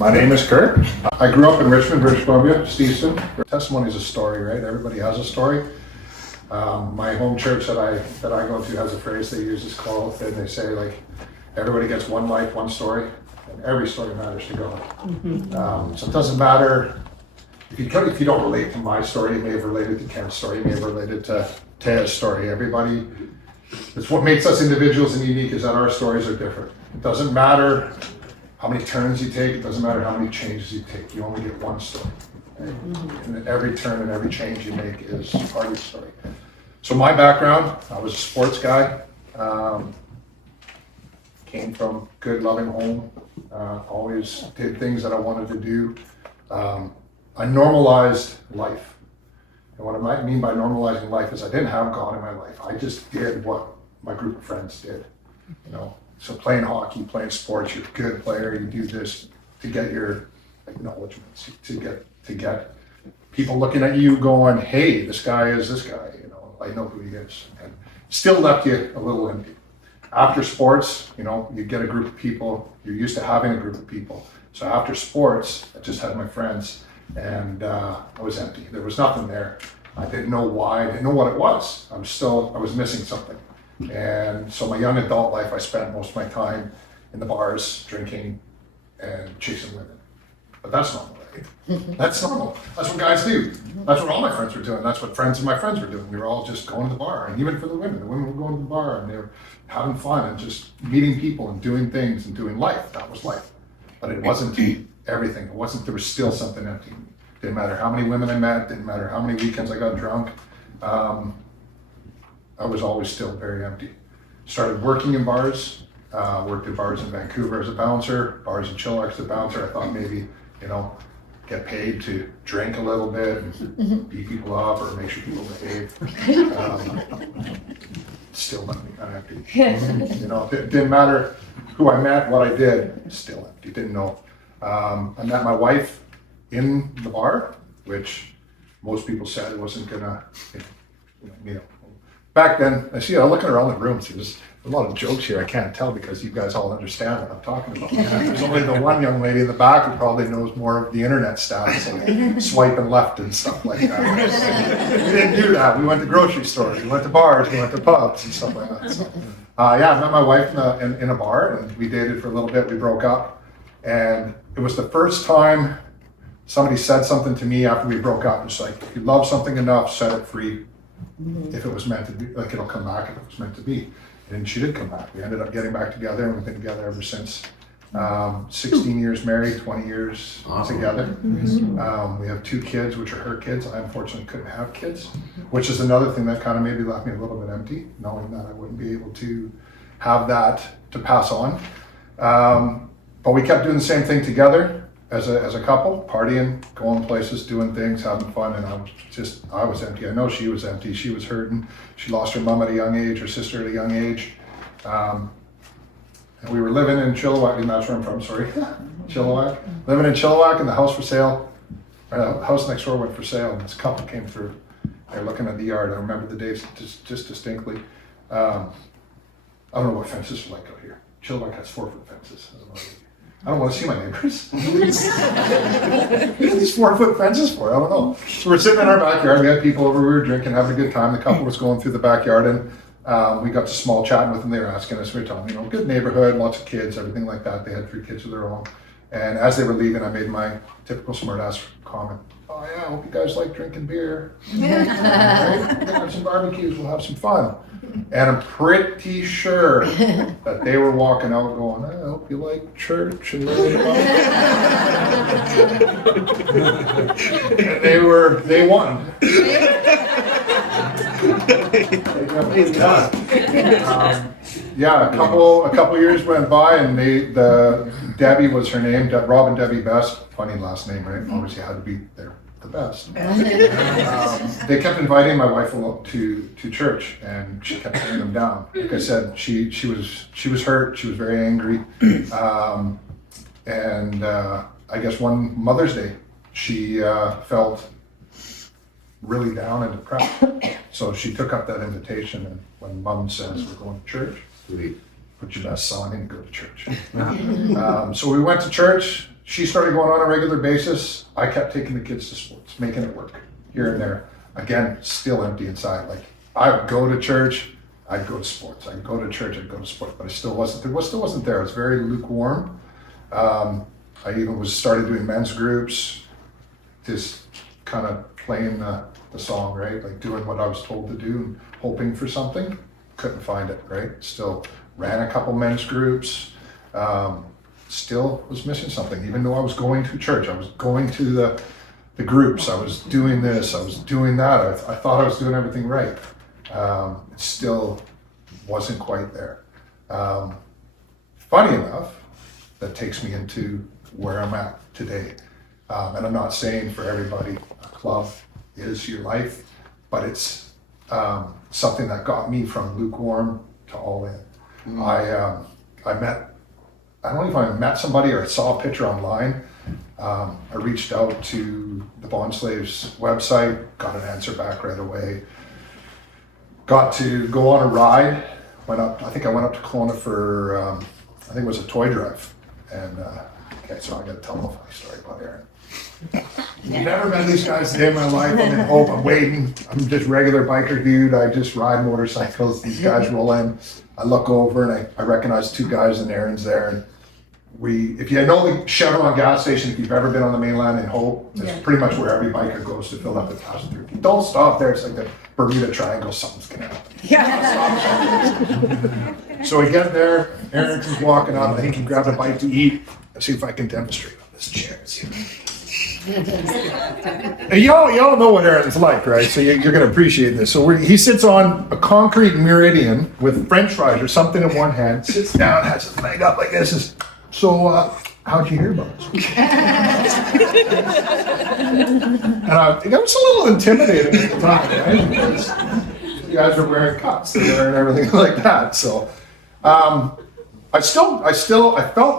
My name is Kirk. I grew up in Richmond, British Columbia, Stevenson. Testimony is a story, right? Everybody has a story. My home church that I go to has a phrase they use, it's called, and they say like, everybody gets one life, one story, and every story matters to God. So it doesn't matter if you don't relate to my story. You may have related to Ken's story. You may have related to Taya's story. Everybody, it's what makes us individuals and unique is that our stories are different. It doesn't matter how many turns you take, it doesn't matter how many changes you take, you only get one story. Right? And every turn and every change you make is part of your story. So my background, I was a sports guy, came from good loving home, always did things that I wanted to do. I normalized life. And what I mean by normalizing life is I didn't have God in my life. I just did what my group of friends did, you know. So playing hockey, playing sports, you're a good player, you do this to get your acknowledgments, to get people looking at you going, hey, this guy is this guy, you know, I know who he is. And still left you a little empty. After sports, you know, you get a group of people, you're used to having a group of people. So after sports, I just had my friends and I was empty. There was nothing there. I didn't know why, I didn't know what it was. I was missing something. And so my young adult life, I spent most of my time in the bars, drinking and chasing women. But that's normal, right? That's normal. That's what guys do. That's what all my friends were doing. That's what friends of my friends were doing. We were all just going to the bar. And even for the women were going to the bar and they were having fun and just meeting people and doing things and doing life. That was life. But it wasn't everything. There was still something empty. Didn't matter how many women I met, didn't matter how many weekends I got drunk. I was always still very empty. Started working in bars, worked at bars in Vancouver as a bouncer, bars in Chilliwack as a bouncer. I thought maybe, you know, get paid to drink a little bit and beat people up or make sure people behave. Still left me kind of empty. You know, it didn't matter who I met, what I did, still empty, didn't know. I met my wife in the bar, which most people said it wasn't gonna, you know. Back then, I'm looking around the room, see, there's a lot of jokes here. I can't tell because you guys all understand what I'm talking about. There's only the one young lady in the back who probably knows more of the internet stats, like swiping left and stuff like that. We didn't do that. We went to grocery stores, we went to bars, we went to pubs and stuff like that. So, I met my wife in a bar and we dated for a little bit. We broke up and it was the first time somebody said something to me after we broke up. It's like, if you love something enough, set it free. If it was meant to be, like it'll come back if it was meant to be. And she did come back. We ended up getting back together and we've been together ever since. 16 years married, 20 years together. We have 2 kids, which are her kids. I unfortunately couldn't have kids, which is another thing that kind of maybe left me a little bit empty, knowing that I wouldn't be able to have that to pass on. But we kept doing the same thing together. As a couple, partying, going places, doing things, having fun, and I was empty. I know she was empty. She was hurting. She lost her mom at a young age, her sister at a young age. And we were living in Chilliwack, and that's where I'm from, sorry. Chilliwack. Living in Chilliwack, and the house for sale, the house next door went for sale, and this couple came through. They were looking at the yard. I remember the days just distinctly. I don't know what fences are like out here. Chilliwack has 4-foot fences. I don't want to see my neighbors. What are these 4-foot fences for? I don't know. So we're sitting in our backyard. We had people over. We were drinking, having a good time. The couple was going through the backyard, and we got to small chatting with them. They were asking us. We were telling them, good neighborhood, lots of kids, everything like that. They had 3 kids of their own. And as they were leaving, I made my typical smartass comment. Oh yeah, I hope you guys like drinking beer. Right? We'll have some barbecues. We'll have some fun. And I'm pretty sure that they were walking out going, I hope you like church and and they won. A couple years went by and Debbie was her name, Rob and Debbie Best, funny last name, right? Obviously had to be there. The best. They kept inviting my wife to church, and she kept turning them down. Like I said, she was hurt. She was very angry, and I guess one Mother's Day, she felt really down and depressed. So she took up that invitation, and when Mom says we're going to church, put your best song in and go to church. So we went to church. she started going on a regular basis. I kept taking the kids to sports, making it work here and there. Again, still empty inside. Like I would go to church, I'd go to sports. I'd go to church, I'd go to sports, but I still wasn't there. It was very lukewarm. I even started doing men's groups, just kind of playing the song, right? Like doing what I was told to do and hoping for something. Couldn't find it, right? Still ran a couple men's groups. Still was missing something, even though I was going to church. I was going to the groups. I was doing this. I was doing that. I thought I was doing everything right. It still wasn't quite there. Funny enough, that takes me into where I'm at today. And I'm not saying for everybody a club is your life, but it's something that got me from lukewarm to all in. I don't know if I met somebody or I saw a picture online. I reached out to the Bond Slaves website, got an answer back right away. Got to go on a ride. I think I went up to Kelowna for, I think it was a toy drive. And, okay, so I got to tell them a funny story about Aaron. Never met these guys a day in my life. I'm in Hope, I'm waiting. I'm just regular biker dude. I just ride motorcycles. These guys roll in. I look over and I recognize two guys and Aaron's there. And if you know the Chevron gas station, if you've ever been on the mainland in Hope, it's pretty much where every biker goes to fill up the passenger. If you don't stop there, it's like the Bermuda Triangle, something's gonna happen. Yeah. So we get there, Aaron comes walking up, I think he grabbed a bite to eat. Let's see if I can demonstrate on this chair. And y'all know what Aaron's like, right? So you're gonna appreciate this. So he sits on a concrete meridian with French fries or something in one hand, sits down, has his leg up like this. So, how'd you hear about us? And I was a little intimidated at the time, right? Because you guys are wearing cups and everything like that. So, I felt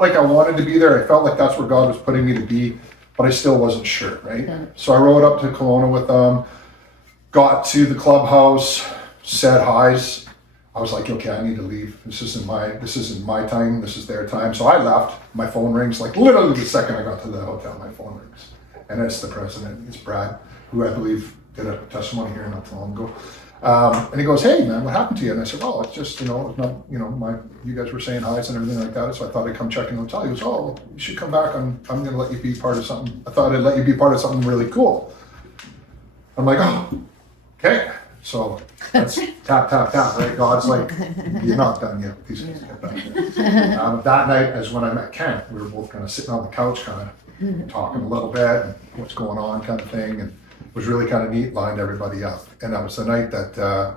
like I wanted to be there. I felt like that's where God was putting me to be, but I still wasn't sure, right? So I rode up to Kelowna with them, got to the clubhouse, said hi's. I was like, okay, I need to leave. This isn't my time. This is their time. So I left. My phone rings. Like literally the second I got to the hotel, my phone rings, and it's the president. It's Brad, who I believe did a testimony here not too long ago. And he goes, "Hey man, what happened to you?" And I said, "Oh, it's just it's not you guys were saying hi's and everything like that. So I thought I'd come check in the hotel." He goes, "Oh, you should come back. I'm going to let you be part of something. I thought I'd let you be part of something really cool." I'm like, "Oh, okay." So that's tap, tap, tap, right? God's like, you're not done yet. These guys get done. That night is when I met Ken. We were both kind of sitting on the couch, kind of talking a little bit, and what's going on kind of thing. And it was really kind of neat, lined everybody up. And that was the night that the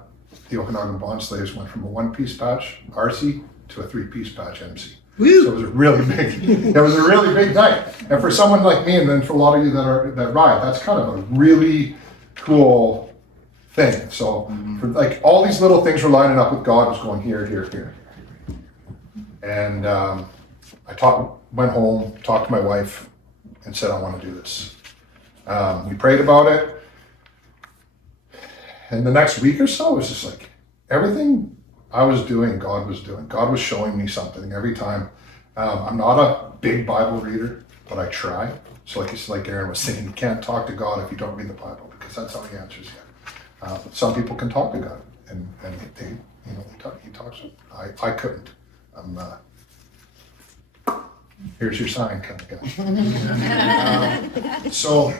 Okanagan Bond Slaves went from a one-piece patch, RC, to a three-piece patch, MC. Woo. So it was a really big night. And for someone like me, and then for a lot of you that ride, that's kind of a really cool thing. So for like all these little things were lining up with God was going here, here, here. And I went home, talked to my wife and said, I want to do this. We prayed about it. And the next week or so, it was just like everything I was doing, God was doing. God was showing me something every time. I'm not a big Bible reader, but I try. So like Aaron was saying, you can't talk to God if you don't read the Bible, because that's how he answers you. Some people can talk to God, and he talks. I couldn't. I'm here's your sign kind of guy. So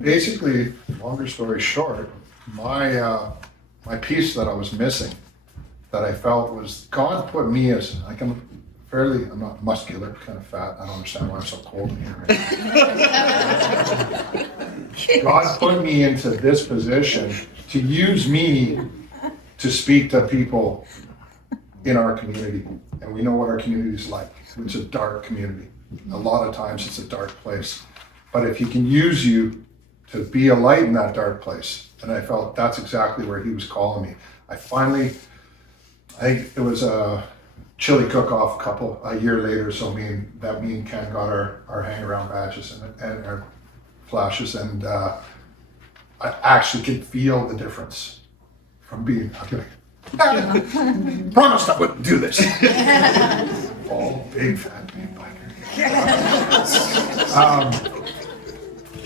basically, longer story short, my piece that I was missing, that I felt was God put me as like I'm not muscular, kind of fat. I don't understand why I'm so cold in here. God put me into this position to use me to speak to people in our community. And we know what our community is like. It's a dark community. A lot of times it's a dark place. But if he can use you to be a light in that dark place, and I felt that's exactly where he was calling me. I think it was a chili cook-off a year later, so me and Ken got our hang-around badges and our flashes, and I actually could feel the difference from being, promised I wouldn't do this. Oh, big fat big biker.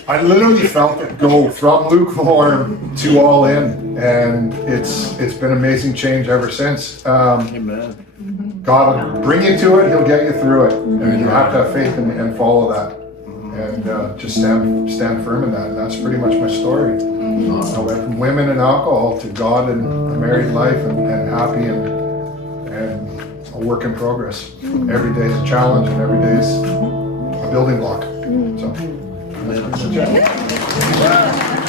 I literally felt it go from lukewarm to all in, and it's been amazing change ever since. Amen. God will bring you to it, He'll get you through it, and you have to have faith and follow that, and just stand firm in that. And that's pretty much my story. I went from women and alcohol to God and a married life, and happy and a work in progress. Every day is a challenge, and every day is a building block. So. That's pretty much it.